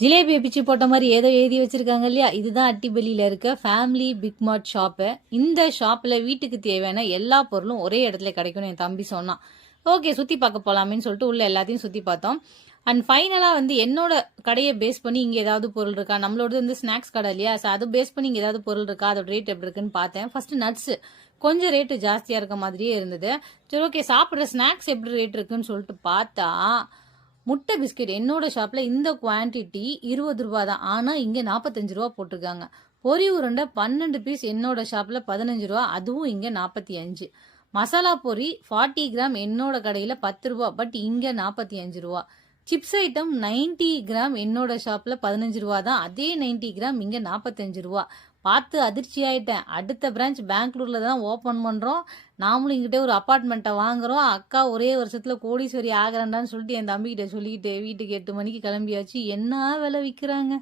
ஜிலேபியை பிச்சு போட்ட மாதிரி ஏதோ எழுதி வச்சிருக்காங்க இல்லையா, இதுதான் அட்டிப்பள்ளியில் இருக்க ஃபேமிலி பிக் மார்ட் ஷாப்பு. இந்த ஷாப்பில் வீட்டுக்கு தேவையான எல்லா பொருளும் ஒரே இடத்துல கிடைக்கும்னு என் தம்பி சொன்னான். ஓகே, சுற்றி பார்க்க போகலாமேன்னு சொல்லிட்டு உள்ள எல்லாத்தையும் சுற்றி பார்த்தோம். அண்ட் ஃபைனலாக வந்து என்னோட கடையை பேஸ் பண்ணி இங்கே ஏதாவது பொருள் இருக்கா, நம்மளோட வந்து ஸ்நாக்ஸ் கடை இல்லையா, ஸோ அதை பேஸ் பண்ணி இங்கே ஏதாவது பொருள் இருக்கா, அதோட ரேட் எப்படி இருக்குன்னு பார்த்தேன். ஃபர்ஸ்ட் நட்ஸு கொஞ்சம் ரேட்டு ஜாஸ்தியாக இருக்க மாதிரியே இருந்தது. சரி, ஓகே, சாப்பிட்ற ஸ்நாக்ஸ் எப்படி ரேட் இருக்குன்னு சொல்லிட்டு பார்த்தா முட்டை பிஸ்கெட் என்னோட ஷாப்பில் இந்த குவான்டிட்டி 20 ரூபா தான். ஆனால் இங்கே 45 ரூபா போட்டிருக்காங்க. பொரி உருண்டை 12 பீஸ் என்னோட ஷாப்பில் 15 ரூபா, அதுவும் இங்கே 45. மசாலா பொரி 40 கிராம் என்னோட கடையில் 10 ரூபா, பட் இங்கே 45 ரூபா. சிப்ஸ் ஐட்டம் 90 கிராம் என்னோட ஷாப்பில் 15 ரூபா தான், அதே 90 கிராம் இங்கே 45 ரூபா. பார்த்து அதிர்ச்சி ஆயிட்டேன். அடுத்த பிரான்ச் பெங்களூர்ல தான் ஓப்பன் பண்றோம். நாமளும் இங்கிட்ட ஒரு அப்பார்ட்மெண்ட்டை வாங்குறோம். அக்கா ஒரே வருஷத்துல கோடீஸ்வரி ஆகிறேன்டான்னு சொல்லிட்டு என் தம்பிக்கிட்ட சொல்லிக்கிட்டு வீட்டுக்கு 8 மணிக்கு கிளம்பியாச்சு. என்ன விலை விற்கிறாங்க.